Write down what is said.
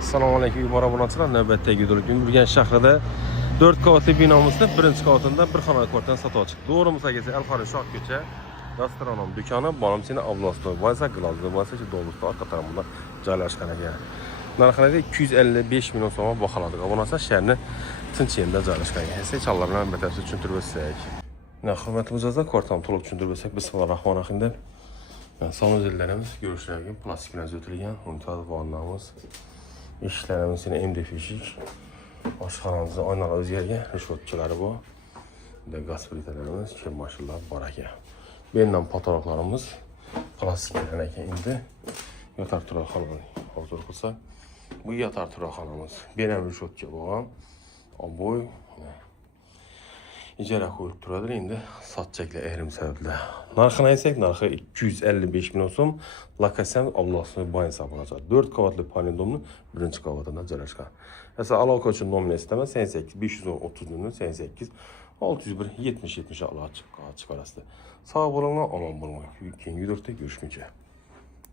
Assalomu alaykum ibora obunachilar. Navbatdagi videoda Urganch shahrida 4 qavatli binomizda birinchi qavatida bir xona kvartirani sotib chiqdik. To'g'rimi aka, Alxori shoh ko'cha, restoran do'koni, Bolamchina Avlosda, Vaysa Glazda, Vaysa Dolustda orqa tarafida joylashgan ekan. Narxi 255 million so'm baholanadi. Obunachilar shaharni tinch yerda joylashgan ekan. Inshaalloh bilan batafsil tushuntirib o'tsak. Hurmatli mijozlar, kvartirani to'liq tushuntirib o'tsak, bismillahirrohmanirrohim deb sanuzillarimiz görüşlerken plastik bilan o'tilgan, mumtoz vannamiz, eshiklarimiz yine MDF eshik, oshxonamizda oynalar o'zgargan, rishvotchilari bor. Bunda gaz plitalarimiz, kim mashinalar bor ekan. Bu yerdan fotoğraflarimiz plastikdan ekan. Endi yotar turxonani hozir qilsak, bu yotar turxonamiz. Bu ham rishvotcha bo'lgan. Oboy ijara qo'yib turadi endi sotchaklar ayrim sabablar. Narxini aytsak, narxi 255 million so'm. Lokatsiyamiz Avlosda Boyinsa bo'ladi. 4 qavatli paneldomni birinchi qavatida joylashgan. Esa aloqa uchun nomer istaman 88 510 88 601 70 70 aloqa chiqarasiz. Sog' bo'linglar, omon bo'linglar. Keyingi videoda görüşguncha.